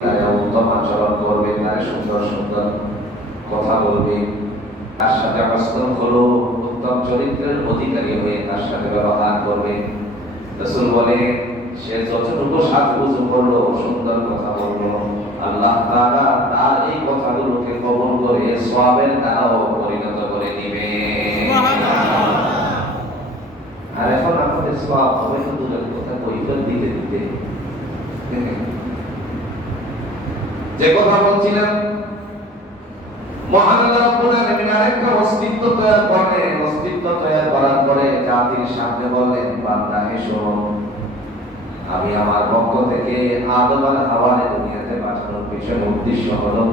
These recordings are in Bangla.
উত্তম আচরণ করবে, তার সুন্দর সুন্দর কথা বলবে, তার সাথে হসন হলো উত্তম চরিত্রের অধিকারী হয়ে তার সাথে ব্যবহার করবে। রাসূল বলে সে যতটুকু সাজগুজু করলো, সুন্দর কথা বললো, আল্লাহ তাআলা তার এই কথাগুলোকে কবুল করে সওয়াবের দ্বারাও পরিণত করে দিবে। আর এখন আমাদের সওয়াব হবে তো দূরের কথা, কৈফিয়ত দিতে দিতে যে কথা বলছিলাম, মহান আল্লাহ রাব্বুল আলামিন আরেকটা অস্তিত্ব তৈরি করলেন। অস্তিত্ব তৈরি করার পরে জাতির সামনে বললেন, বান্দা এসো, আমি আমার পক্ষ থেকে আদম আর হাওয়াকে দুনিয়াতে পাঠানোর পিছনে উদ্দেশ্য হলো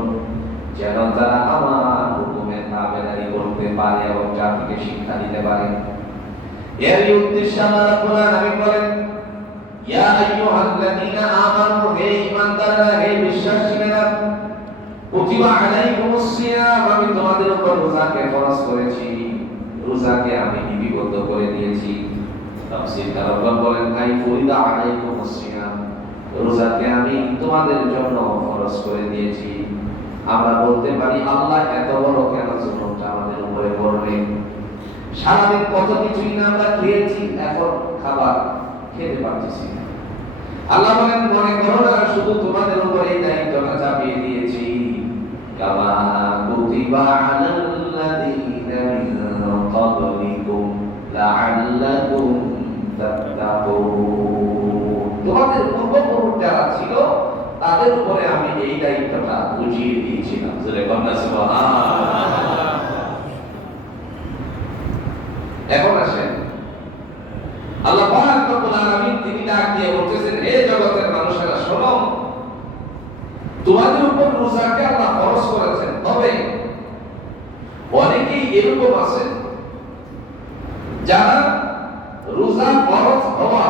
যেন তারা আমার হুকুমের তাবেদারি করতে পারে এবং জাতিকে শিক্ষা দিতে পারে। এরই উদ্দেশ্যে আল্লাহ রাব্বুল আলামিন বলেন, ইয়া আইয়ুহাল্লাযীনা আমানু, হে ঈমানদাররা, হে বিশ্বাসীরা, কুতিবা আলাইকুমুস সিয়াম, আমি তোমাদের উপর রোজাকে ফরজ করেছি, রোজাকে আমি বিধিবদ্ধ করে দিয়েছি। তাফসীরকারগণ বলেন, আই ফুরিদা আলাইকুমুস সিয়াম, রোজাকে আমি তোমাদের জন্য ফরজ করে দিয়েছি। আমরা বলতে পারি আল্লাহ এত বড় কেন জুলুমটা আমাদের উপরে করলেন? সারাদিন কত কিছুই না আমরা খেয়েছি, এখন খাবার খেতে পারতেছি না। আল্লাহ বলেন, মনে করো না শুধু তোমাদের উপরে এই দায়িত্বটা চাপিয়ে দিয়েছি, কামা কুতিবা আলাল্লাযীনা মিন ক্বাবলিকুম লাআল্লাকুম তাত্তাকুন, তোমাদের পূর্বপুরুষ যারা ছিল তাদের উপরে আমি এই দায়িত্বটা বুঝিয়ে দিয়েছিলাম। জোরে বলুন সুবহানাল্লাহ। এখন আসেন, আল্লাহ পাক রব্বুল আলামিন তিনি ডাক দিয়ে বলতেছেন, হে জগতের মানুষেরা শোনো, তোমাদের উপর রোজাকে আল্লাহ ফরজ করেছেন, তবে অনেকেই এরকম আছে যারা রোজা ফরজ হওয়া